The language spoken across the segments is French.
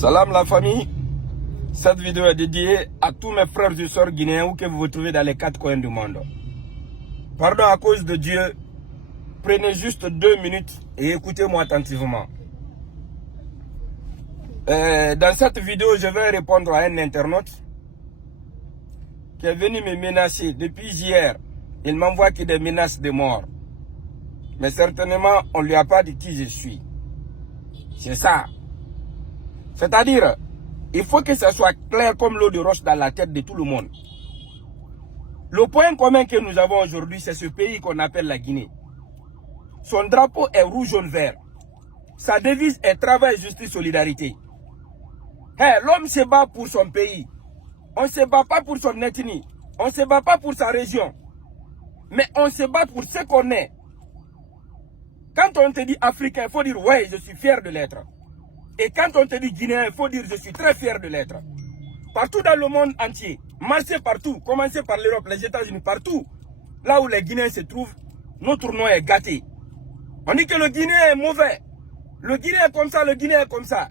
Salam la famille. Cette vidéo est dédiée à tous mes frères et sœurs guinéens où que vous vous trouvez dans les 4 coins du monde. Pardon à cause de Dieu. Prenez juste 2 minutes et écoutez-moi attentivement. Dans cette vidéo, je vais répondre à un internaute qui est venu me menacer depuis hier. Il m'envoie que des menaces de mort. Mais certainement, on ne lui a pas dit qui je suis. C'est ça. C'est-à-dire, il faut que ça soit clair comme l'eau de roche dans la tête de tout le monde. Le point commun que nous avons aujourd'hui, c'est ce pays qu'on appelle la Guinée. Son drapeau est rouge, jaune, vert. Sa devise est travail, justice, solidarité. Hey, l'homme se bat pour son pays. On ne se bat pas pour son ethnie. On ne se bat pas pour sa région. Mais on se bat pour ce qu'on est. Quand on te dit africain, il faut dire ouais, je suis fier de l'être. Et quand on te dit guinéen, il faut dire je suis très fier de l'être. Partout dans le monde entier, marchez partout, commencez par l'Europe, les États-Unis, partout. Là où les Guinéens se trouvent, notre nom est gâté. On dit que le Guinéen est mauvais. Le Guinéen est comme ça, le Guinéen est comme ça.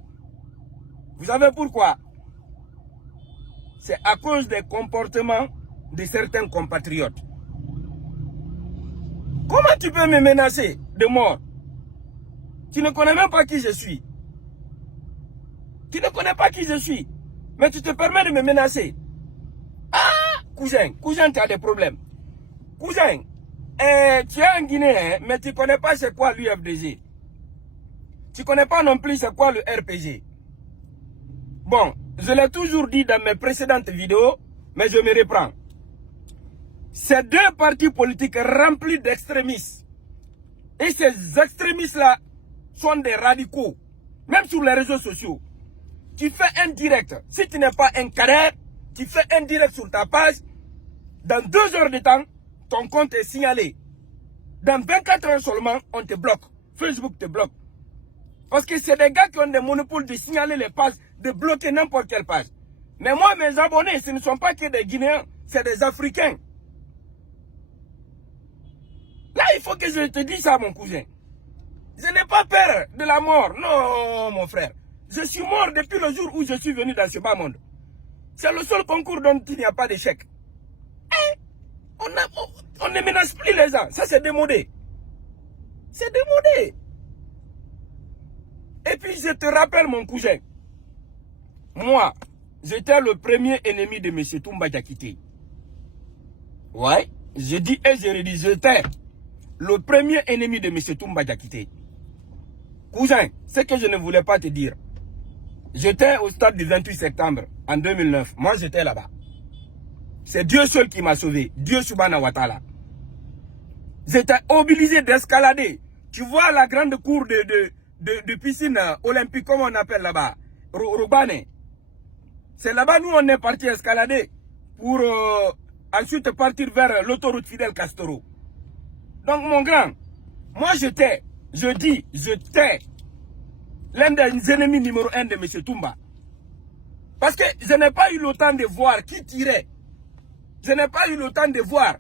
Vous savez pourquoi? C'est à cause des comportements de certains compatriotes. Comment tu peux me menacer de mort? Tu ne connais même pas qui je suis. Tu ne connais pas qui je suis. Mais tu te permets de me menacer. Ah, cousin, tu as des problèmes. Cousin, tu es un Guinéen, mais tu ne connais pas c'est quoi l'UFDG. Tu ne connais pas non plus c'est quoi le RPG. Bon, je l'ai toujours dit dans mes précédentes vidéos, mais je me reprends. Ces deux partis politiques remplis d'extrémistes. Et ces extrémistes-là sont des radicaux. Même sur les réseaux sociaux. Tu fais un direct. Si tu n'es pas un cadre, tu fais un direct sur ta page. Dans 2 heures de temps, ton compte est signalé. Dans 24 heures seulement, on te bloque. Facebook te bloque. Parce que c'est des gars qui ont des monopoles de signaler les pages, de bloquer n'importe quelle page. Mais moi, mes abonnés, ce ne sont pas que des Guinéens, c'est des Africains. Là, il faut que je te dise ça, mon cousin. Je n'ai pas peur de la mort. Non, mon frère. Je suis mort depuis le jour où je suis venu dans ce bas monde. C'est le seul concours dont il n'y a pas d'échec. On ne menace plus les gens. Ça, c'est démodé. C'est démodé. Et puis, je te rappelle, mon cousin. Moi, j'étais le premier ennemi de M. Toumba Diakité. Ouais, je dis et je redis, j'étais le premier ennemi de M. Toumba Diakité. Cousin, ce que je ne voulais pas te dire. J'étais au stade du 28 septembre en 2009. Moi, j'étais là-bas. C'est Dieu seul qui m'a sauvé. Dieu subhanahu wa ta'ala. J'étais obligé d'escalader. Tu vois la grande cour de piscine olympique, comme on appelle là-bas, Robane. C'est là-bas, nous, on est parti escalader pour ensuite partir vers l'autoroute Fidel Castro. Donc, mon grand, moi, j'étais l'un des ennemis numéro 1 de M. Toumba. Parce que je n'ai pas eu le temps de voir qui tirait. Je n'ai pas eu le temps de voir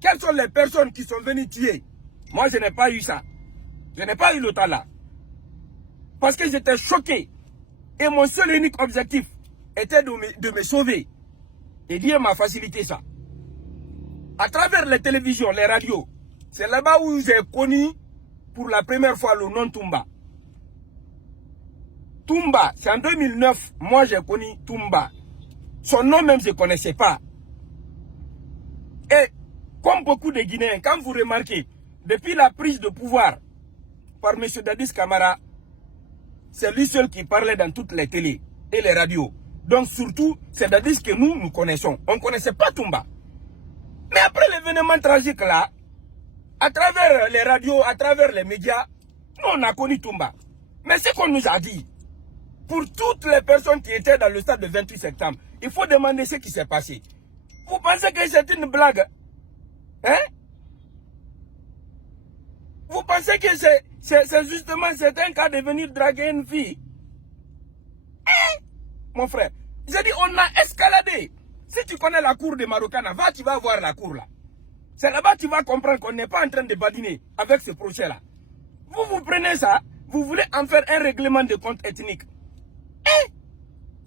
quelles sont les personnes qui sont venues tuer. Moi, je n'ai pas eu ça. Je n'ai pas eu le temps là. Parce que j'étais choqué. Et mon seul et unique objectif était de me sauver. Et Dieu m'a facilité ça. À travers les télévisions, les radios, c'est là-bas où j'ai connu pour la première fois le nom Toumba. Toumba, c'est en 2009, moi j'ai connu Toumba. Son nom même je ne connaissais pas. Et comme beaucoup de Guinéens, quand vous remarquez, depuis la prise de pouvoir par M. Dadis Camara, c'est lui seul qui parlait dans toutes les télés et les radios. Donc surtout, c'est Dadis que nous connaissons. On ne connaissait pas Toumba. Mais après l'événement tragique là, à travers les radios, à travers les médias, nous on a connu Toumba. Mais ce qu'on nous a dit, pour toutes les personnes qui étaient dans le stade de 28 septembre, il faut demander ce qui s'est passé. Vous pensez que c'est une blague? Hein? Vous pensez que c'est justement un cas de venir draguer une fille? Hein? Mon frère, j'ai dit on a escaladé. Si tu connais la cour de Marokana, tu vas voir la cour là. C'est là-bas que tu vas comprendre qu'on n'est pas en train de badiner avec ce procès-là. Vous prenez ça, vous voulez en faire un règlement de compte ethnique.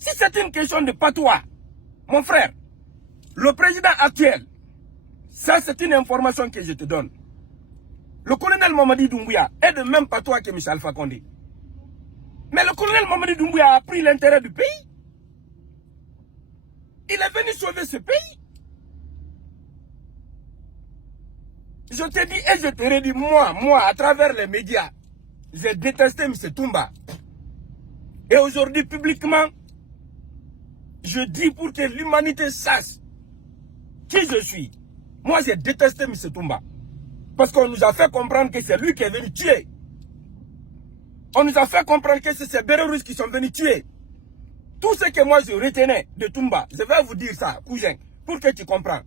Si c'est une question de patois, mon frère, le président actuel, ça c'est une information que je te donne. Le colonel Mamadi Doumbouya est de même patois que M. Alpha Condé. Mais le colonel Mamadi Doumbouya a pris l'intérêt du pays. Il est venu sauver ce pays. Je te dis et je te redis, moi, à travers les médias, j'ai détesté M. Toumba. Et aujourd'hui, publiquement, je dis pour que l'humanité sache qui je suis. Moi, j'ai détesté M. Toumba. Parce qu'on nous a fait comprendre que c'est lui qui est venu tuer. On nous a fait comprendre que c'est ces bérets russes qui sont venus tuer. Tout ce que moi je retenais de Toumba, je vais vous dire ça, cousin, pour que tu comprends.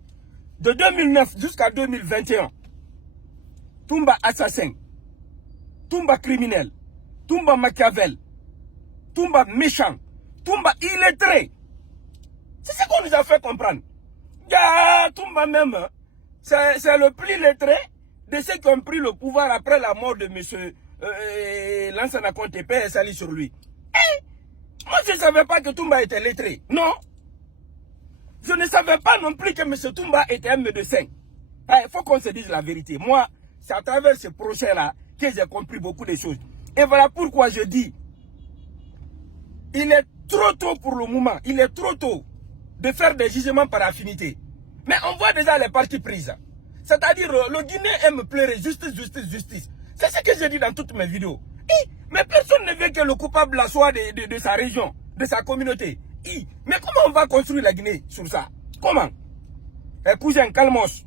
De 2009 jusqu'à 2021, Toumba assassin, Toumba criminel, Toumba Machiavel, Toumba méchant, Toumba illettré. C'est ce qu'on nous a fait comprendre. Toumba même, c'est le plus lettré de ceux qui ont pris le pouvoir après la mort de M. Lansana Conté, paix et salut sur lui. Moi, je ne savais pas que Toumba était lettré. Non. Je ne savais pas non plus que M. Toumba était un médecin. Il faut qu'on se dise la vérité. Moi, c'est à travers ce procès-là que j'ai compris beaucoup de choses. Et voilà pourquoi je dis, il est trop tôt pour le moment. Il est trop tôt de faire des jugements par affinité. Mais on voit déjà les parties prises. C'est-à-dire, le Guinéen aime pleurer justice, justice, justice. C'est ce que je dis dans toutes mes vidéos. Mais personne ne veut que le coupable soit de sa région, de sa communauté. Mais comment on va construire la Guinée sur ça? Comment? Cousin, calmos.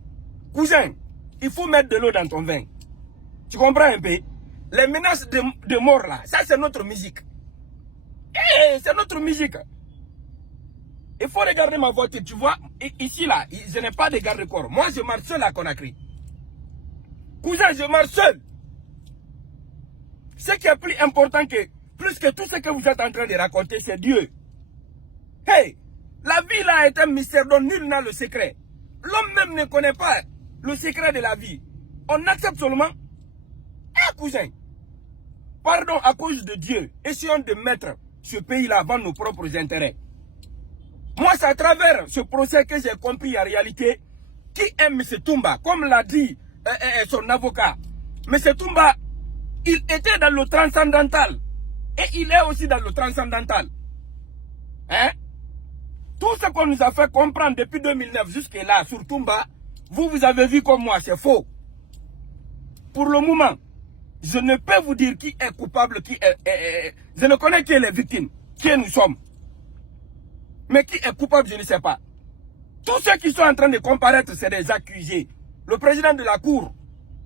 Cousin, il faut mettre de l'eau dans ton vin. Tu comprends un peu? Les menaces de mort là, ça c'est notre musique. C'est notre musique. Il faut regarder ma voiture, tu vois. Ici là, je n'ai pas de garde-corps. Moi je marche seul à Conakry. Cousin, je marche seul. Ce qui est plus important plus que tout ce que vous êtes en train de raconter, c'est Dieu. Hey, la vie là est un mystère dont nul n'a le secret. L'homme même ne connaît pas le secret de la vie. On accepte seulement. Cousin, pardon à cause de Dieu, essayons de mettre ce pays-là avant nos propres intérêts. Moi, c'est à travers ce procès que j'ai compris en réalité qui aime M. Toumba, comme l'a dit son avocat. M. Toumba, il était dans le transcendantal. Et il est aussi dans le transcendantal. Hein? Tout ce qu'on nous a fait comprendre depuis 2009 jusqu'à là sur Toumba, vous avez vu comme moi, c'est faux. Pour le moment, je ne peux vous dire qui est coupable, je ne connais qui est les victimes, qui nous sommes. Mais qui est coupable, je ne sais pas. Tous ceux qui sont en train de comparaître, c'est des accusés. Le président de la cour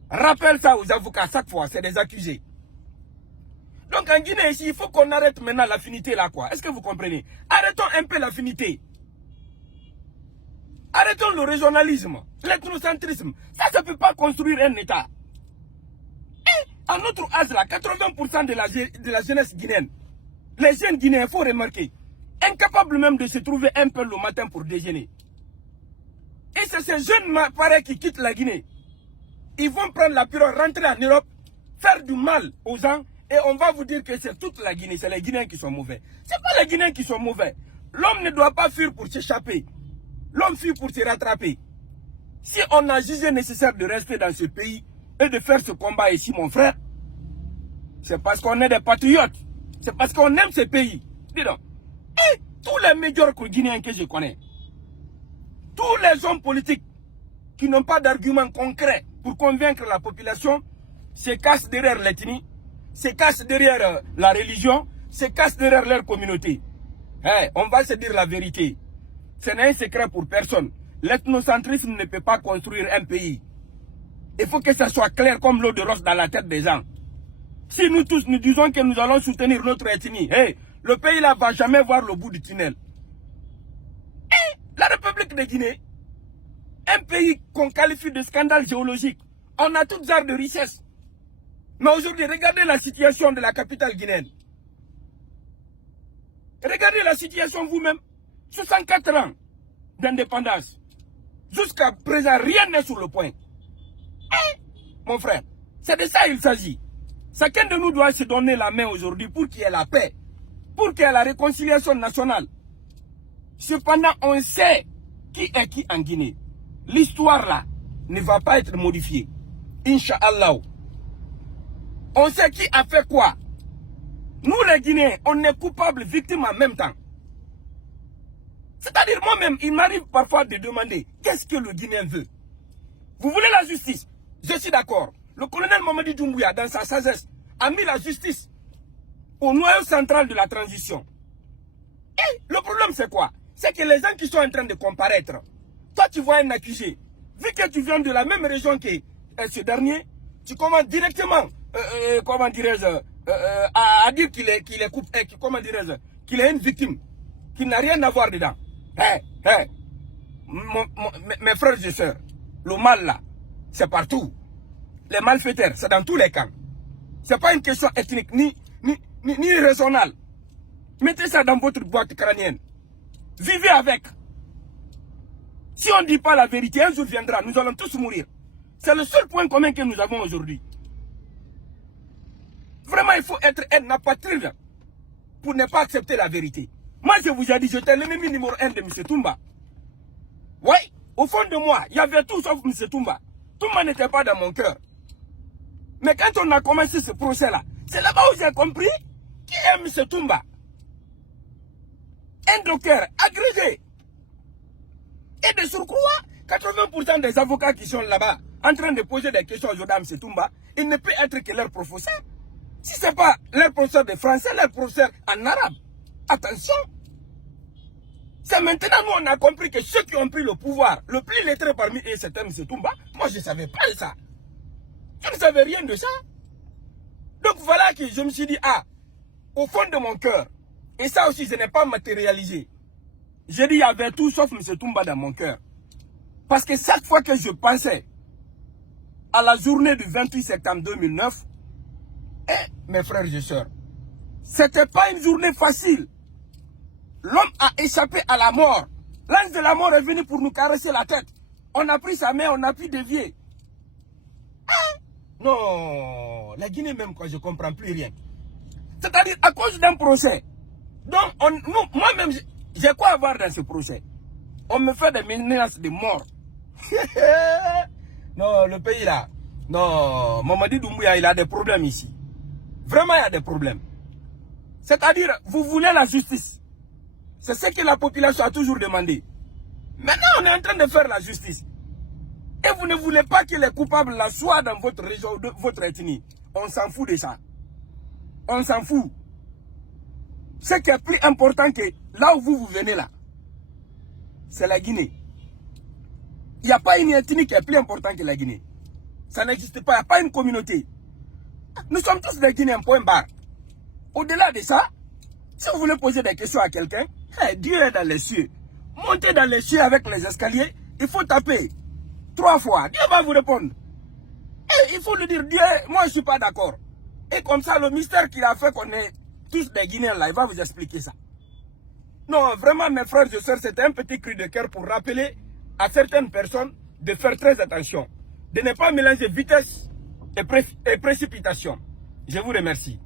rappelle ça aux avocats chaque fois, c'est des accusés. Donc en Guinée ici, il faut qu'on arrête maintenant l'affinité là quoi. Est-ce que vous comprenez? Arrêtons un peu l'affinité. Arrêtons le régionalisme, l'ethnocentrisme. Ça ne peut pas construire un État. Et à notre âge là, 80% de la jeunesse guinéenne, les jeunes Guinéens, il faut remarquer, incapables même de se trouver un peu le matin pour déjeuner. Et c'est ces jeunes pareils qui quittent la Guinée. Ils vont prendre la pirogue, rentrer en Europe, faire du mal aux gens, et on va vous dire que c'est toute la Guinée, c'est les Guinéens qui sont mauvais. Ce n'est pas les Guinéens qui sont mauvais. L'homme ne doit pas fuir pour s'échapper. L'homme fuit pour se rattraper. Si on a jugé nécessaire de rester dans ce pays et de faire ce combat ici, mon frère, c'est parce qu'on est des patriotes. C'est parce qu'on aime ce pays. Dis donc. Et tous les médiocres Guinéens que je connais, tous les hommes politiques qui n'ont pas d'arguments concrets pour convaincre la population, se cachent derrière l'ethnie, se cachent derrière la religion, se cachent derrière leur communauté. On va se dire la vérité. Ce n'est un secret pour personne. L'ethnocentrisme ne peut pas construire un pays. Il faut que ça soit clair comme l'eau de rose dans la tête des gens. Si nous tous nous disons que nous allons soutenir notre ethnie, le pays là va jamais voir le bout du tunnel. La République de Guinée, un pays qu'on qualifie de scandale géologique, on a toutes sortes de richesses. Mais aujourd'hui, regardez la situation de la capitale guinéenne. Regardez la situation vous-même. 64 ans d'indépendance. Jusqu'à présent, rien n'est sur le point. Mon frère, c'est de ça il s'agit. Chacun de nous doit se donner la main aujourd'hui pour qu'il y ait la paix, pour qu'il y ait la réconciliation nationale. Cependant, on sait qui est qui en Guinée. L'histoire là ne va pas être modifiée. Inch'Allah. On sait qui a fait quoi. Nous les Guinéens, on est coupables, victimes en même temps. C'est-à-dire moi-même, il m'arrive parfois de demander qu'est-ce que le Guinéen veut. Vous voulez la justice? Je suis d'accord. Le colonel Mamadi Doumbouya, dans sa sagesse, a mis la justice au noyau central de la transition. Et le problème c'est quoi? C'est que les gens qui sont en train de comparaître, toi tu vois un accusé, vu que tu viens de la même région que ce dernier, tu commences directement, comment dirais-je, à dire qu'il est comment dirais-je, qu'il est une victime, qu'il n'a rien à voir dedans. Mes frères et sœurs, le mal là, c'est partout. Les malfaiteurs, c'est dans tous les camps. Ce n'est pas une question ethnique ni régionale. Mettez ça dans votre boîte crânienne. Vivez avec. Si on ne dit pas la vérité, un jour viendra, nous allons tous mourir. C'est le seul point commun que nous avons aujourd'hui. Vraiment, il faut être un apatride pour ne pas accepter la vérité. Moi, je vous ai dit, j'étais l'ennemi numéro 1 de M. Toumba. Oui, au fond de moi, il y avait tout sauf M. Toumba. Toumba n'était pas dans mon cœur. Mais quand on a commencé ce procès-là, c'est là-bas où j'ai compris qui est M. Toumba. Un docteur agrégé. Et de surcroît, 80% des avocats qui sont là-bas en train de poser des questions aujourd'hui à M. Toumba, il ne peut être que leur professeur. Si ce n'est pas leur professeur de français, leur professeur en arabe. Attention. C'est maintenant nous on a compris que ceux qui ont pris le pouvoir, le plus lettré parmi eux, c'était M. Toumba. Moi je ne savais pas ça. Je ne savais rien de ça. Donc voilà que je me suis dit, ah, au fond de mon cœur, et ça aussi je n'ai pas matérialisé. J'ai dit il y avait tout sauf M. Toumba dans mon cœur. Parce que chaque fois que je pensais à la journée du 28 septembre 2009, mes frères et sœurs, c'était pas une journée facile. L'homme a échappé à la mort. L'ange de la mort est venu pour nous caresser la tête. On a pris sa main, on a pu dévier. Non, la Guinée même, quand je ne comprends plus rien. C'est-à-dire à cause d'un procès. Donc, moi-même, j'ai quoi à voir dans ce procès? On me fait des menaces de mort. Non, le pays là. Non, Mamadi Doumbouya, il a des problèmes ici. Vraiment, il y a des problèmes. C'est-à-dire, vous voulez la justice. C'est ce que la population a toujours demandé. Maintenant, on est en train de faire la justice. Et vous ne voulez pas que les coupables là soient dans votre région, votre ethnie. On s'en fout de ça. On s'en fout. Ce qui est plus important que là où vous venez là, c'est la Guinée. Il n'y a pas une ethnie qui est plus importante que la Guinée. Ça n'existe pas, il n'y a pas une communauté. Nous sommes tous des Guinéens, point barre. Au-delà de ça, si vous voulez poser des questions à quelqu'un, Dieu est dans les cieux. Montez dans les cieux avec les escaliers, il faut taper 3 fois. Dieu va vous répondre. Et il faut lui dire, Dieu, moi je ne suis pas d'accord. Et comme ça, le mystère qu'il a fait qu'on est tous des Guinéens là, il va vous expliquer ça. Non, vraiment mes frères et sœurs, c'était un petit cri de cœur pour rappeler à certaines personnes de faire très attention. De ne pas mélanger vitesse et précipitation. Je vous remercie.